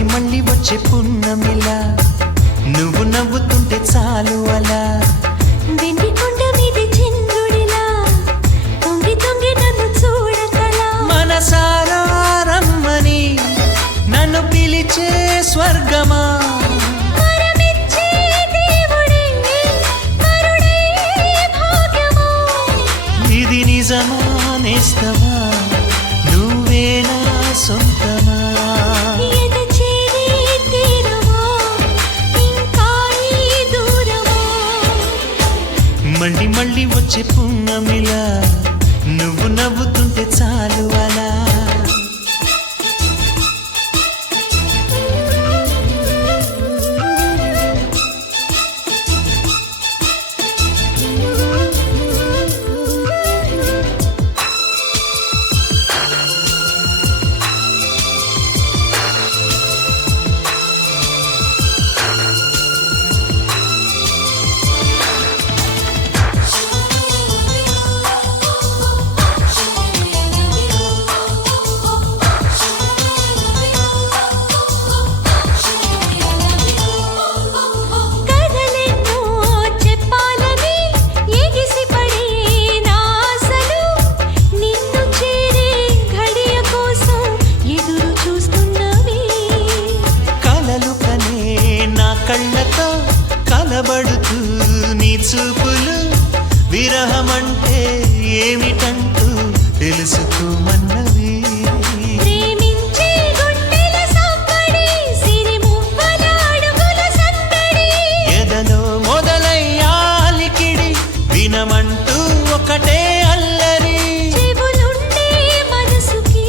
మళ్ళీ మళ్ళీ వచ్చే పున్నమిలా నువ్వు నవ్వుతుంటే చాలు అలా వెండి కొండ మీద చంద్రుడిలా తొంగి తొంగి నన్ను చూడకలా మనసారా రమ్మని నన్ను పిలిచే స్వర్గమా వరమిచ్చే దేవుడే కరుణే భాగ్యమా ఇది నిజమా నేస్తమా నువ్వేనా సొంతమా ఎద చేరే తీరమా ఇంకా ఈ దూరమా మళ్ళీ మళ్ళీ వచ్చే పున్నమిలా నువ్వు నవ్వుతుంటే చాలు అలా కథలెన్నో చెప్పాలని ఎగిసిపడే నా ఆశలు నిన్ను చేరే ఘడియ కోసం ఎదురు చూస్తున్నవి కలలు కనే నా కళ్ళతో కలబడుతూ నీ చూపులు విరహమంటే ఏమిటంటూ తెలుసుకోమన్నవి ప్రేమించే గుండెల సంబడి సిరిమువ్వల అడుగుల సందడి ఎదలో మొదలయ్యాలికిడి వినమంటూ ఒకటే అల్లరి చెవులుండే మనసుకి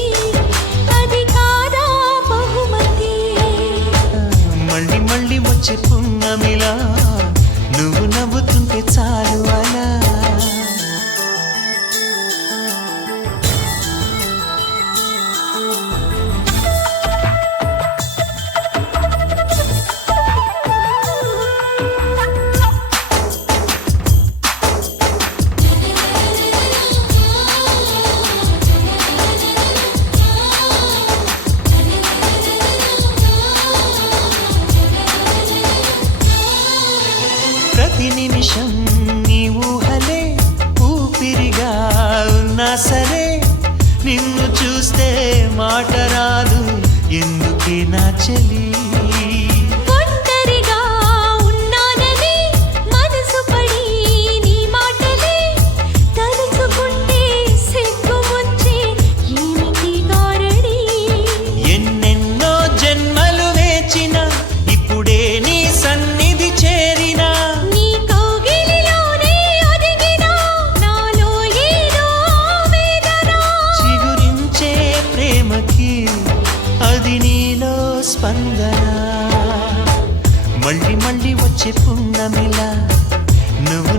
అది కాదా బహుమతి మళ్ళీ మళ్ళీ వచ్చే పున్నమిలా నువ్వు నవ్వుతుంటే చాలు అలా ప్రతి నిమిషం నీ ఊహలే ఊపిరిగా ఉన్నా సరే నిన్ను చూస్తే మాట రాదు ఎందుకే నా చెలి ఒంటరిగా ఉన్నానని మనసు పడి నీ మాటలే తలుచుకుంటే సిగ్గు వచ్చే ఏమిటి గారడి ఎన్నెన్నో జన్మలు వేచిన ఇప్పుడే నీ సన్నిధి చేరినా నీ కౌగిలిలోనే ఒదిగినా నాలో ఏదో ఆవేదన చిగురించే ప్రేమకి అది నీలో స్పందన మళ్ళీ మళ్ళీ వచ్చే పున్నమిలా నువ్వు